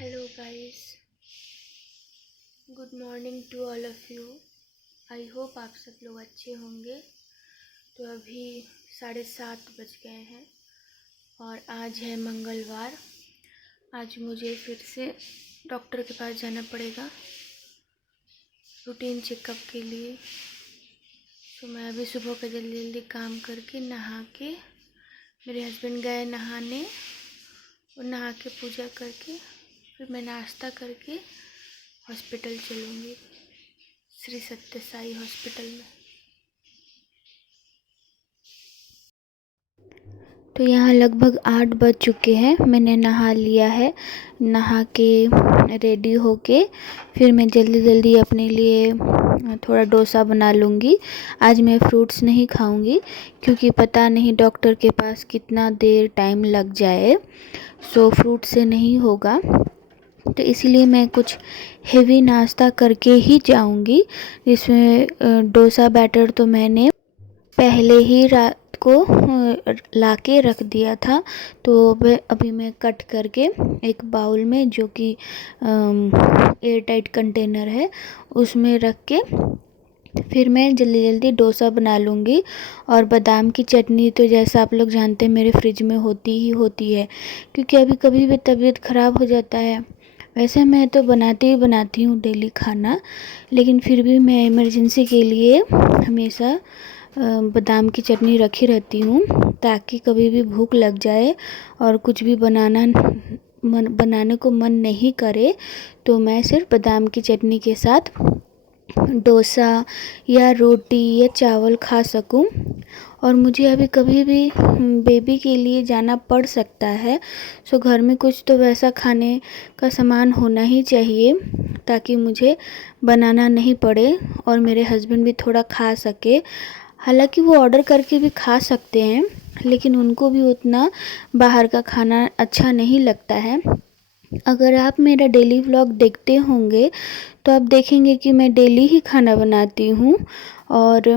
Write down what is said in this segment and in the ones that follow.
Hello guys, good morning to all of you. I hope आप सब लोग अच्छे होंगे। तो अभी 7:30 बज गए हैं और आज है मंगलवार। आज मुझे फिर से डॉक्टर के पास जाना पड़ेगा रूटीन चेकअप के लिए। तो मैं अभी सुबह का जल्दी जल्दी काम करके नहा के, मेरे हस्बैंड गए नहाने और नहा के पूजा करके फिर मैं नाश्ता करके हॉस्पिटल चलूँगी, श्री सत्य साई हॉस्पिटल में। तो यहाँ लगभग 8 बज चुके हैं। मैंने नहा लिया है। नहा के रेडी होके फिर मैं जल्दी जल्दी अपने लिए थोड़ा डोसा बना लूँगी। आज मैं फ्रूट्स नहीं खाऊँगी क्योंकि पता नहीं डॉक्टर के पास कितना देर टाइम लग जाए। सो फ्रूट से नहीं होगा, तो इसीलिए मैं कुछ हेवी नाश्ता करके ही जाऊंगी। जिसमें डोसा बैटर तो मैंने पहले ही रात को ला के रख दिया था। तो अभी मैं कट करके एक बाउल में, जो कि एयर टाइट कंटेनर है, उसमें रख के फिर मैं जल्दी जल्दी डोसा बना लूँगी। और बादाम की चटनी तो जैसा आप लोग जानते हैं मेरे फ्रिज में होती ही होती है, क्योंकि अभी कभी भी तबीयत ख़राब हो जाता है। वैसे मैं तो बनाती हूँ डेली खाना, लेकिन फिर भी मैं इमरजेंसी के लिए हमेशा बादाम की चटनी रखी रहती हूँ, ताकि कभी भी भूख लग जाए और कुछ भी बनाने को मन नहीं करे तो मैं सिर्फ बादाम की चटनी के साथ डोसा या रोटी या चावल खा सकूं। और मुझे अभी कभी भी बेबी के लिए जाना पड़ सकता है। सो घर में कुछ तो वैसा खाने का सामान होना ही चाहिए ताकि मुझे बनाना नहीं पड़े और मेरे हस्बैंड भी थोड़ा खा सके। हालांकि वो ऑर्डर करके भी खा सकते हैं, लेकिन उनको भी उतना बाहर का खाना अच्छा नहीं लगता है। अगर आप मेरा डेली व्लॉग देखते होंगे तो आप देखेंगे कि मैं डेली ही खाना बनाती हूँ और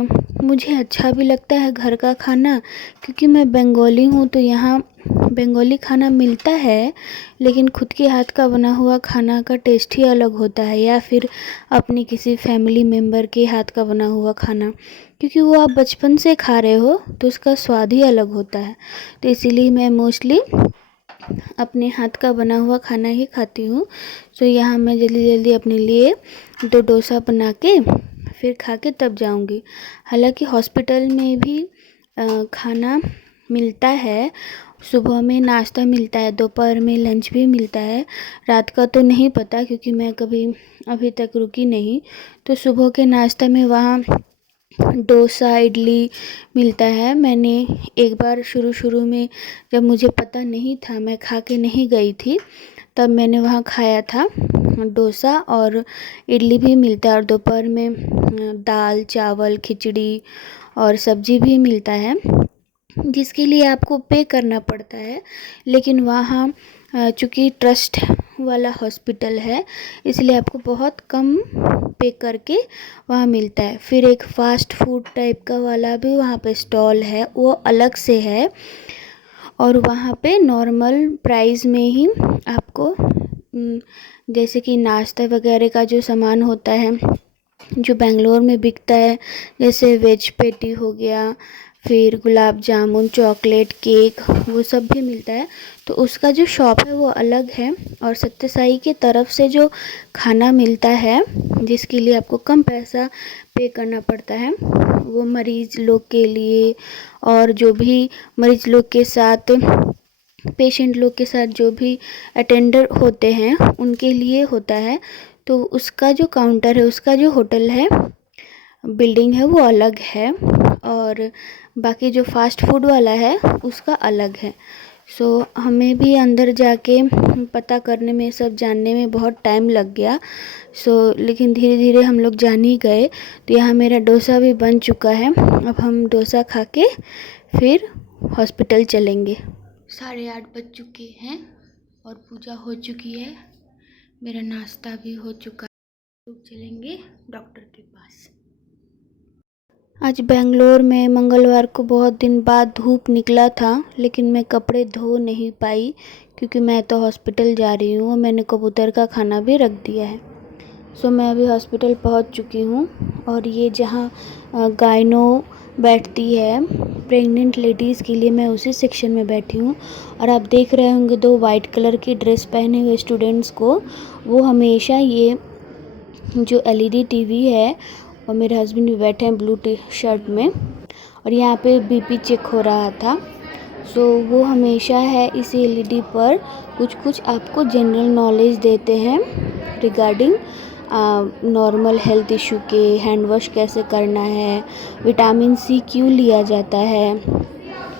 मुझे अच्छा भी लगता है घर का खाना, क्योंकि मैं बंगाली हूँ। तो यहाँ बंगाली खाना मिलता है, लेकिन खुद के हाथ का बना हुआ खाना का टेस्ट ही अलग होता है, या फिर अपने किसी फैमिली मेम्बर के हाथ का बना हुआ खाना, क्योंकि वो आप बचपन से खा रहे हो तो उसका स्वाद ही अलग होता है। तो इसीलिए मैं मोस्टली अपने हाथ का बना हुआ खाना ही खाती हूँ। सो यहाँ मैं जल्दी जल्दी अपने लिए 2 डोसा बना के फिर खा के तब जाऊँगी। हालांकि हॉस्पिटल में भी खाना मिलता है। सुबह में नाश्ता मिलता है, दोपहर में लंच भी मिलता है। रात का तो नहीं पता, क्योंकि मैं कभी अभी तक रुकी नहीं। तो सुबह के नाश्ता में वहाँ डोसा इडली मिलता है। मैंने एक बार शुरू में, जब मुझे पता नहीं था, मैं खा के नहीं गई थी, तब मैंने वहाँ खाया था डोसा, और इडली भी मिलता है। और दोपहर में दाल चावल खिचड़ी और सब्जी भी मिलता है, जिसके लिए आपको पे करना पड़ता है। लेकिन वहाँ चूँकि ट्रस्ट वाला हॉस्पिटल है, इसलिए आपको बहुत कम पे करके वहाँ मिलता है। फिर एक फ़ास्ट फूड टाइप का वाला भी वहाँ पे स्टॉल है, वो अलग से है। और वहाँ पे नॉर्मल प्राइस में ही आपको जैसे कि नाश्ता वगैरह का जो सामान होता है जो बेंगलोर में बिकता है, जैसे वेज पेटी हो गया, फिर गुलाब जामुन चॉकलेट केक, वो सब भी मिलता है। तो उसका जो शॉप है वो अलग है। और सत्य साई के तरफ से जो खाना मिलता है, जिसके लिए आपको कम पैसा पे करना पड़ता है, वो मरीज़ लोग के लिए, और जो भी मरीज़ लोग के साथ, पेशेंट लोग के साथ जो भी अटेंडर होते हैं उनके लिए होता है। तो उसका जो काउंटर है, उसका जो होटल है, बिल्डिंग है, वो अलग है। और बाकी जो फास्ट फूड वाला है उसका अलग है। सो हमें भी अंदर जाके पता करने में, सब जानने में बहुत टाइम लग गया। लेकिन धीरे धीरे हम लोग जान ही गए। तो यहाँ मेरा डोसा भी बन चुका है। अब हम डोसा खा के फिर हॉस्पिटल चलेंगे। 8:30 बज चुके हैं और पूजा हो चुकी है, मेरा नाश्ता भी हो चुका है। लोग चलेंगे डॉक्टर के पास। आज बेंगलोर में मंगलवार को बहुत दिन बाद धूप निकला था, लेकिन मैं कपड़े धो नहीं पाई क्योंकि मैं तो हॉस्पिटल जा रही हूँ और मैंने कबूतर का खाना भी रख दिया है। सो मैं अभी हॉस्पिटल पहुँच चुकी हूँ और ये जहाँ गायनो बैठती है प्रेग्नेंट लेडीज़ के लिए, मैं उसी सेक्शन में बैठी हूँ। और आप देख रहे होंगे दो वाइट कलर की ड्रेस पहने हुए स्टूडेंट्स को, वो हमेशा ये जो एलईडी टीवी है, और मेरे हस्बैंड भी बैठे हैं ब्लू टी शर्ट में, और यहाँ पे बीपी चेक हो रहा था। सो वो हमेशा है इस एलईडी पर कुछ कुछ आपको जनरल नॉलेज देते हैं रिगार्डिंग नॉर्मल हेल्थ इशू के, हैंड वॉश कैसे करना है, विटामिन सी क्यों लिया जाता है,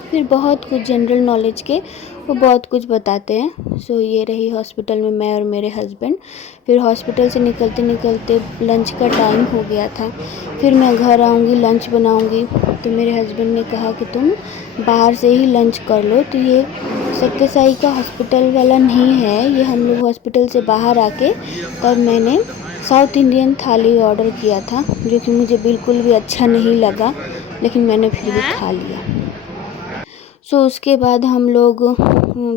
फिर बहुत कुछ जनरल नॉलेज के वो बहुत कुछ बताते हैं। सो ये रही हॉस्पिटल में मैं और मेरे हस्बैंड। फिर हॉस्पिटल से निकलते निकलते लंच का टाइम हो गया था। फिर मैं घर आऊँगी, लंच बनाऊँगी, तो मेरे हस्बैंड ने कहा कि तुम बाहर से ही लंच कर लो। तो ये सत्य साई का हॉस्पिटल वाला नहीं है, ये हम लोग हॉस्पिटल से बाहर आके तब मैंने साउथ इंडियन थाली ऑर्डर किया था, जो कि मुझे बिल्कुल भी अच्छा नहीं लगा, लेकिन मैंने फिर भी खा लिया। सो उसके बाद हम लोग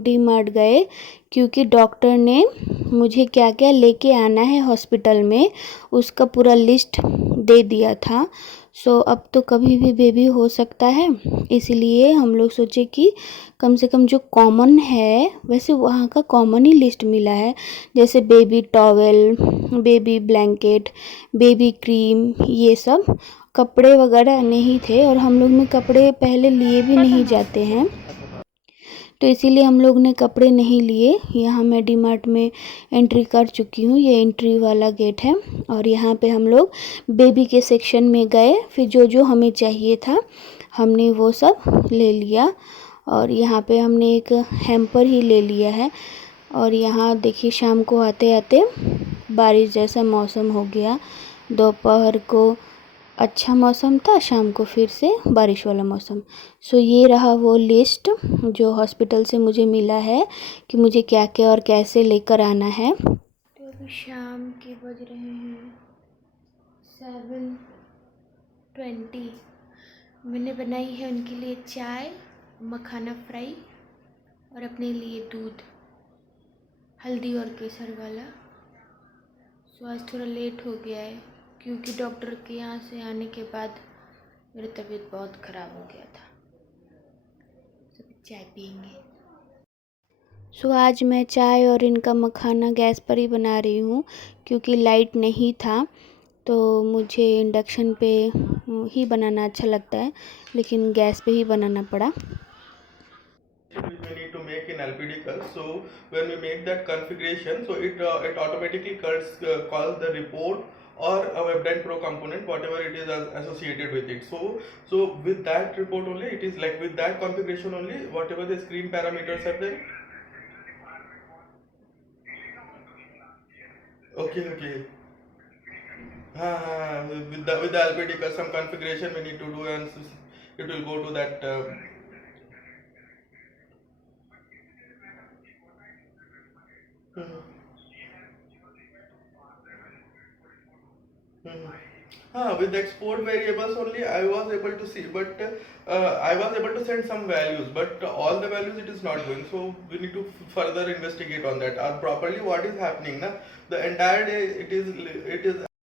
डी मार्ट गए क्योंकि डॉक्टर ने मुझे क्या क्या लेके आना है हॉस्पिटल में उसका पूरा लिस्ट दे दिया था। सो अब तो कभी भी बेबी हो सकता है, इसलिए हम लोग सोचे कि कम से कम जो कॉमन है, वैसे वहाँ का कॉमन ही लिस्ट मिला है, जैसे baby towel, baby blanket, baby cream, ये सब। कपड़े वगैरह नहीं थे और हम लोग में कपड़े पहले लिए भी नहीं जाते हैं, तो इसीलिए हम लोग ने कपड़े नहीं लिए। यहाँ मैं डी मार्ट में एंट्री कर चुकी हूँ, ये एंट्री वाला गेट है, और यहाँ पे हम लोग बेबी के सेक्शन में गए। फिर जो जो हमें चाहिए था हमने वो सब ले लिया, और यहाँ पे हमने एक हैम्पर ही ले लिया है। और यहाँ देखिए शाम को आते आते बारिश जैसा मौसम हो गया। दोपहर को अच्छा मौसम था, शाम को फिर से बारिश वाला मौसम। सो ये रहा वो लिस्ट जो हॉस्पिटल से मुझे मिला है कि मुझे क्या क्या और कैसे लेकर आना है। तो अभी शाम के बज रहे हैं 7:20। मैंने बनाई है उनके लिए चाय, मखाना फ्राई और अपने लिए दूध, हल्दी और केसर वाला। सो आज थोड़ा लेट हो गया है क्योंकि डॉक्टर के यहाँ से आने के बाद मेरी तबीयत बहुत ख़राब हो गया था। सब चाय पियेंगे। सो आज मैं चाय और इनका मखाना गैस पर ही बना रही हूँ क्योंकि लाइट नहीं था, तो मुझे इंडक्शन पे ही बनाना अच्छा लगता है, लेकिन गैस पे ही बनाना पड़ा। Which we need to make in LPD curl. So when we make that configuration, so it automatically calls the report or a WebDyn Pro component, whatever it is associated with it. So with that report only, it is like with that configuration only, whatever the screen parameters are there. Okay. With the LPD curl, some configuration we need to do, and it will go to that. Hmm. Mhm. With export variables only I was able to see, but I was able to send some values, but all the values it is not going. So we need to further investigate on that. Properly what is happening? Na? The entire day it is